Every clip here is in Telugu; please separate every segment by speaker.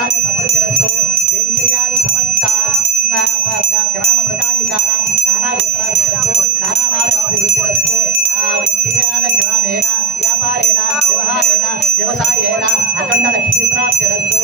Speaker 1: సర్వకార్య సఫలతిరస్తు ఇంద్రియాలు సమస్త గ్రామ ప్రజానికానాం నానాగోత్రాభివృద్ధిరస్తు నానానాభివృద్ధిరస్తు ఇంద్రియాల గ్రామేణ వ్యాపారేణ వ్యవహారేణ వ్యవసాయేన అఖండ లక్ష్మీ ప్రాప్తిరస్తు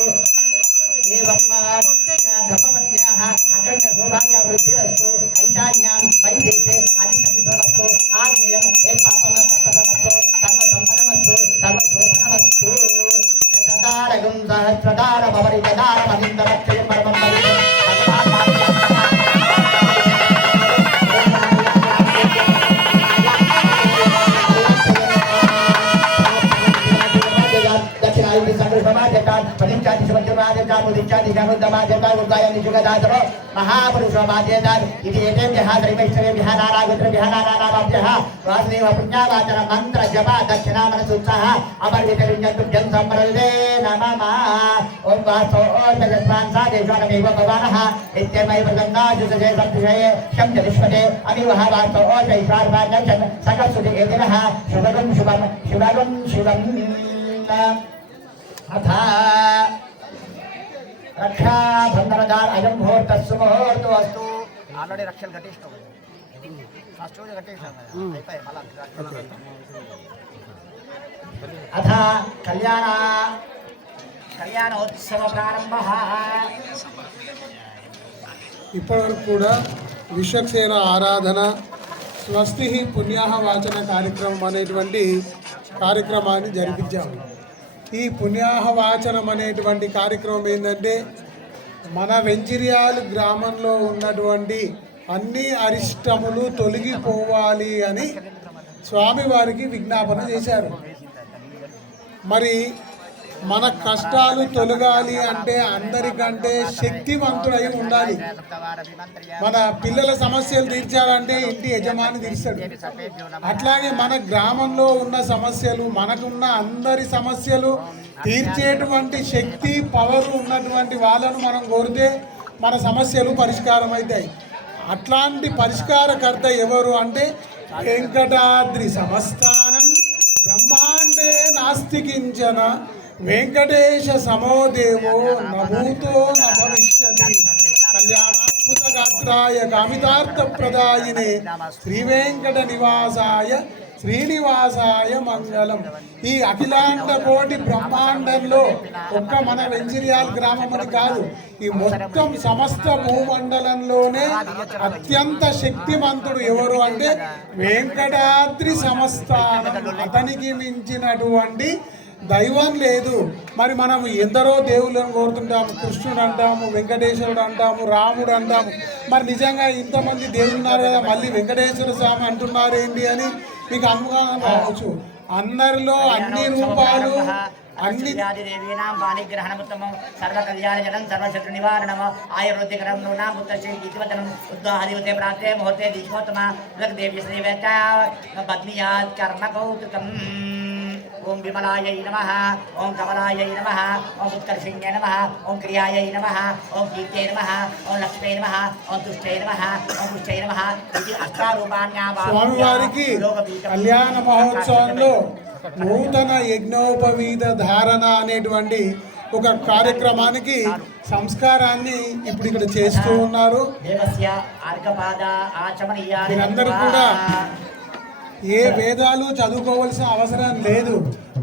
Speaker 1: సమాజకాన్ పదించాది శివజమాజకాన్ ఉదించాది గరుడమాజకాన్ ఉద్దాయాన్ని జుగదాదరో మహాపురుషో మాజేదాన్ ఇది ఏటేం జహాద్రిమేశ్వరే విహారారాగుత్ర విహారారామాభ్యః వాసుదేవ పుణ్యావాచన మంత్ర జప దక్షిణా మనసుత్సాహ అమర్విత విజ్ఞంతు జన్ సంప్రదే నమః ఓం వాసో జగత్వాన్ సాదేశ్వరమేవ భవానః ఇత్యమై వృగంగా జుజే సప్తిషయే శం జలిష్మతే అమివహ వాసో జైశ్వార్వాణ్యం సకసుతి ఏదినః శుభగం శుభం శుభగం శుభం अथ ఆల్రెడీ ఫస్ట్ రోజు అయిపోయి మళ్ళీ. అథ కళ్యాణ కళ్యాణోత్సవ ప్రారంభ.
Speaker 2: ఇప్పటివరకు కూడా విశ్వక్సేన ఆరాధన స్వస్తి పుణ్యాహ వాచన కార్యక్రమం అనేటువంటి కార్యక్రమాన్ని జరిపించాము. ఈ పుణ్యాహవాచనం అనేటువంటి కార్యక్రమం ఏంటంటే మన వెంజిరియాలు గ్రామంలో ఉన్నటువంటి అన్ని అరిష్టములు తొలగిపోవాలి అని స్వామివారికి విజ్ఞాపన చేశారు. మరి మన కష్టాలు తొలగాలి అంటే అందరికంటే శక్తివంతుడై ఉండాలి. మన పిల్లల సమస్యలు తీర్చాలంటే ఇంటి యజమాని తీర్చాడు అట్లాగే మన గ్రామంలో ఉన్న సమస్యలు మనకున్న అందరి సమస్యలు తీర్చేటువంటి శక్తి పవర్ ఉన్నటువంటి వాళ్ళను మనం కోరితే మన సమస్యలు పరిష్కారం అవుతాయి అట్లాంటి పరిష్కారకర్త ఎవరు అంటే వెంకటాద్రి సమస్థానం బ్రహ్మాండే నాస్తి కించన వెంకటేశ సమోదేవో నభూతో నభవిష్యతి. భవిష్యతి కళ్యాణాద్భుత గాత్రాయ కామితార్థ ప్రదాయినే శ్రీ వెంకట నివాసాయ శ్రీనివాసాయ మంగళం. ఈ అఖిలాండ కోటి బ్రహ్మాండంలో ఒక్క మన వెంజిరియాల్ గ్రామం అని కాదు ఈ మొత్తం సమస్త భూమండలంలోనే అత్యంత శక్తిమంతుడు ఎవరు అంటే వెంకటాద్రి సమస్థానం. అతనికి మించినటువంటి దైవం లేదు. మరి మనం ఎందరో దేవుళ్ళని కోరుతుంటాము కృష్ణుడు అంటాము వెంకటేశ్వరుడు అంటాము రాముడు అంటాము. మరి నిజంగా ఇంతమంది దేవుళ్ళు ఉన్నారు కదా మళ్ళీ వెంకటేశ్వర స్వామి అంటున్నారు ఏంటి అని మీకు అనుమానం రావచ్చు. అందరిలో అన్ని రూపాలు అన్ని
Speaker 1: దేవీనాం సర్వ సర్వకళ్యాణజనం సర్వశత్రు నివారణం ఆయుర్వృద్ధికరం నూనాం ఉత్తశ్రీ గీతివతనం ఉద్వాహదివతే ప్రాతే ముహూర్తే దీక్షోత్తమ దేవి శ్రీవేత పద్మియాత్ కర్మ కౌతుకం. ఓం విమలాయై నమ ఓం కమలాయై నమ ఓం ఉత్కర్షిణ్యై నమ ఓం క్రియాయై నమ ఓం కీర్త్యై నమ ఓం లక్ష్మై నమ ఓం తుష్టై నమ ఓం పుష్టై నమ ఇది
Speaker 2: స్వామివారికి కళ్యాణ మహోత్సవంలో నూతన యజ్ఞోపవీత ధారణ అనేటువంటి ఒక కార్యక్రమానికి సంస్కారాన్ని ఇప్పుడు ఇక్కడ చేస్తూ ఉన్నారు. మీరందరూ కూడా ఏ వేదాలు చదువుకోవాల్సిన అవసరం లేదు.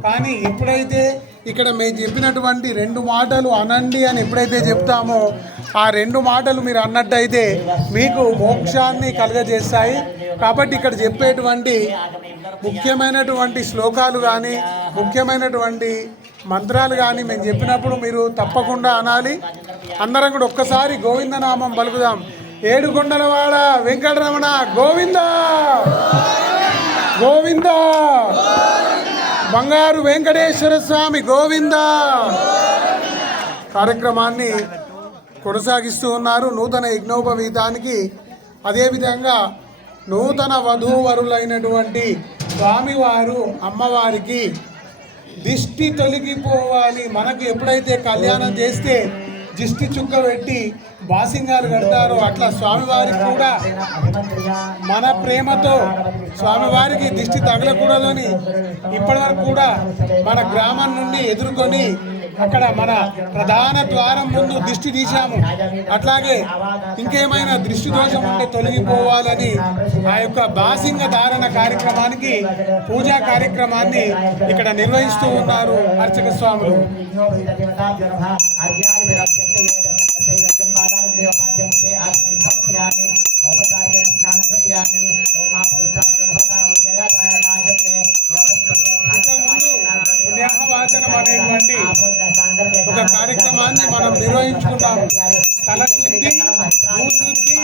Speaker 2: కానీ ఎప్పుడైతే ఇక్కడ మేము చెప్పినటువంటి రెండు మాటలు అనండి అని ఎప్పుడైతే చెప్తామో ఆ రెండు మాటలు మీరు అన్నట్టయితే మీకు మోక్షాన్ని కలుగజేస్తాయి. కాబట్టి ఇక్కడ చెప్పేటువంటి ముఖ్యమైనటువంటి శ్లోకాలు కానీ ముఖ్యమైనటువంటి మంత్రాలు కానీ మేము చెప్పినప్పుడు మీరు తప్పకుండా అనాలి. అందరం కూడా ఒక్కసారి గోవిందనామం పలుకుదాం. ఏడుకొండలవాడ వెంకటరమణ గోవింద! గోవింద! బంగారు వెంకటేశ్వర స్వామి గోవింద! కార్యక్రమాన్ని కొనసాగిస్తూ ఉన్నారు నూతన యజ్ఞోపవీతానికి. అదేవిధంగా నూతన వధూవరులైనటువంటి స్వామివారు అమ్మవారికి దిష్టి తొలగిపోవాలి. మనకు ఎప్పుడైతే కళ్యాణం చేస్తే దిష్టి చుక్క పెట్టి బాసింగాలు కడతారు. అట్లా స్వామివారికి కూడా మన ప్రేమతో స్వామివారికి దిష్టి తగలకూడదని ఇప్పటివరకు కూడా మన గ్రామం నుండి ఎదుర్కొని అక్కడ మన ప్రధాన ద్వారం ముందు దిష్టి తీశాము. అట్లాగే ఇంకేమైనా దృష్టి దోషం ఉంటే తొలగిపోవాలని ఆ యొక్క బాసింగ ధారణ కార్యక్రమానికి పూజా కార్యక్రమాన్ని ఇక్కడ నిర్వహిస్తూ ఉన్నారు అర్చక స్వాములు. భూశుద్ధి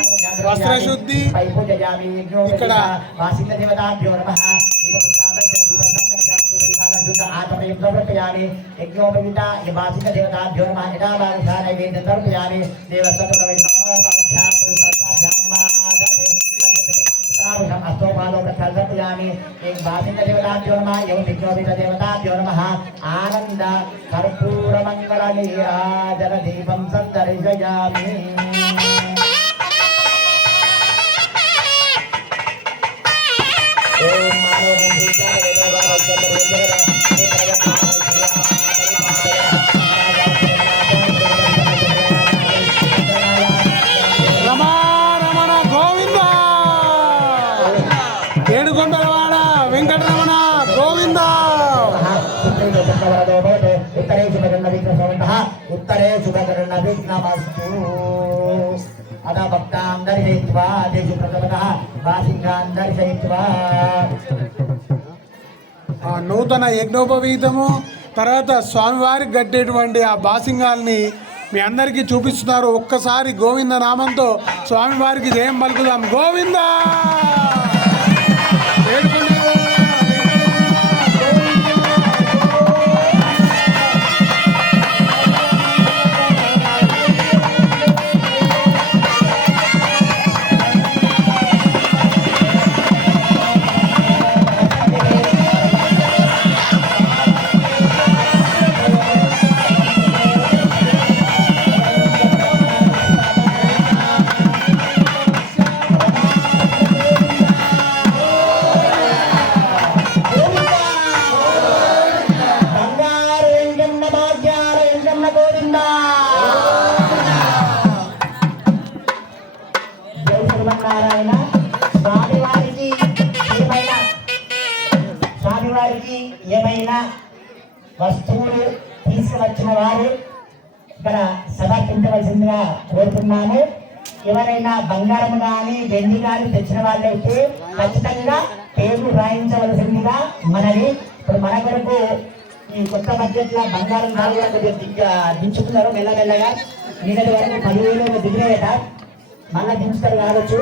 Speaker 2: వస్త్రశుద్ధి ఇక్కడ
Speaker 1: ఆనంద కర్పూర మంగళ నీరాజన దీపం సందర్శయామి. ఉత్తరే శుభకరణ విఘ్నమస్తు అద భక్తాం దర్శయిత్వా తేజు ప్రథమతః వాసింగాన్ దర్శయిత్వా
Speaker 2: ఆ నూతన యజ్ఞోపవీతము తర్వాత స్వామివారి కట్టేటువంటి ఆ బాసింగాల్ని మీ అందరికీ చూపిస్తున్నారు. ఒక్కసారి గోవింద నామంతో స్వామివారికి జయం పలుకుదాం. గోవిందా!
Speaker 1: శ్రీమన్నారాయణ స్వామివారికి ఏమైనా? స్వామివారికి ఏమైనా వస్తువులు తీసుకువచ్చిన వారు ఇక్కడ సమర్పించవలసిందిగా కోరుతున్నాము ఎవరైనా బంగారం కానీ వెండి కానీ తెచ్చిన వాళ్ళైతే ఖచ్చితంగా పేర్లు రాయించవలసిందిగా మనవి. ఇప్పుడు మన కొరకు ఈ కొత్త బడ్జెట్లో బంగారం నాలుగు కూడా కొద్దిగా మెల్లమెల్లగా నిన్నటి వరకు పదివేలు దిగినాయట మళ్ళా దించుతారు కావచ్చు